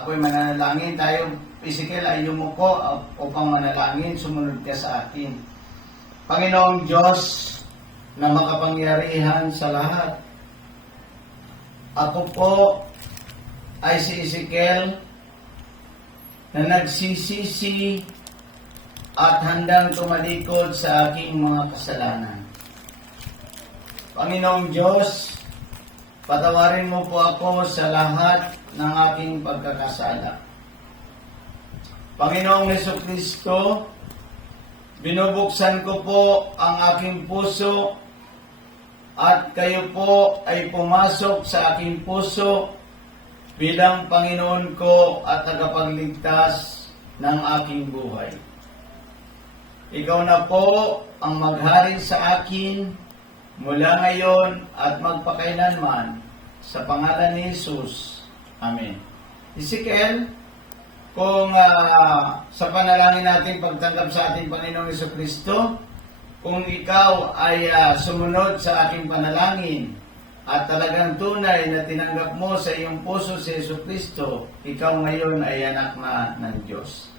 ako'y mananalangin. Tayo, Ezekiel, ay yumuko upang manalangin. Sumunod ka sa akin. Panginoong Diyos na makapangyarihan sa lahat, ako po ay si Ezekiel na nagsisisi at handang tumalikod sa aking mga kasalanan. Panginoong Diyos, patawarin mo po ako sa lahat ng aking pagkakasala. Panginoong Jesucristo, binubuksan ko po ang aking puso at kayo po ay pumasok sa aking puso bilang Panginoon ko at tagapagligtas ng aking buhay. Ikaw na po ang maghari sa akin mula ngayon at magpakailanman sa pangalan ni Jesus. Amen. Ezekiel, kung sa panalangin natin pagtanggap sa ating Panginoong Jesucristo, kung ikaw ay sumunod sa aking panalangin at talagang tunay na tinanggap mo sa iyong puso si Jesucristo, ikaw ngayon ay anak na ng Diyos.